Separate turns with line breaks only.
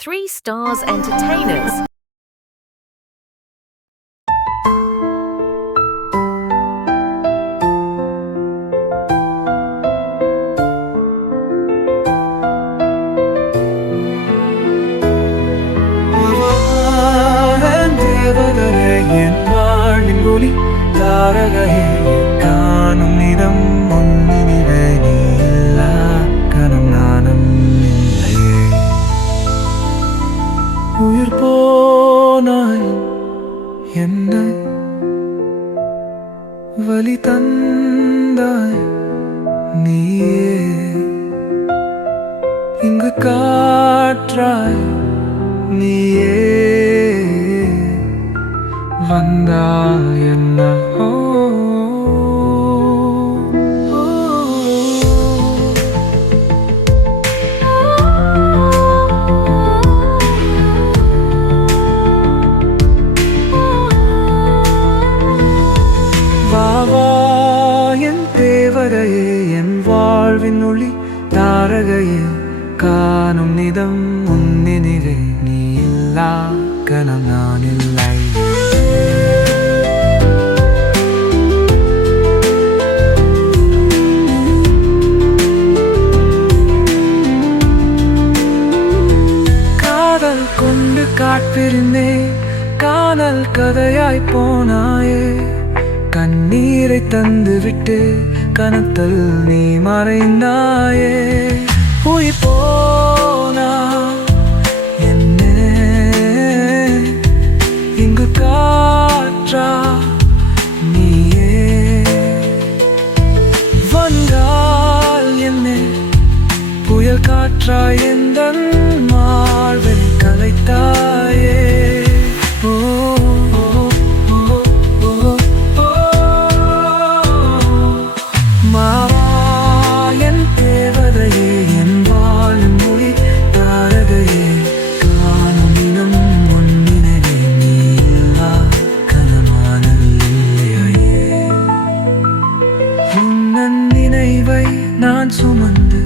Three Stars Entertainers.
உயிர் போனாய் என்னை வலி தந்தாய் நீயே. இங்கு காற்றாய் நீயே. வந்தாய் என்ன தேவரையே என் வாழ்வின் ஒளி தாரகையே காணும் நிதம் உன்னினிலே நீ இல்லா கணம் நான் இல்லை. காதல் கொண்டு காட்பிருந்தே காணல் கதையாய் போனாயே கண்ணீரை தந்து விட்டு கனத்தல் நீ மறைந்தாயே. போய் போனா என்ன? இங்கு காற்றா நீயே. வந்தால் என்ன? புயல் காற்றாய் எந்த உன்னன் நினைவை நான் சுமந்து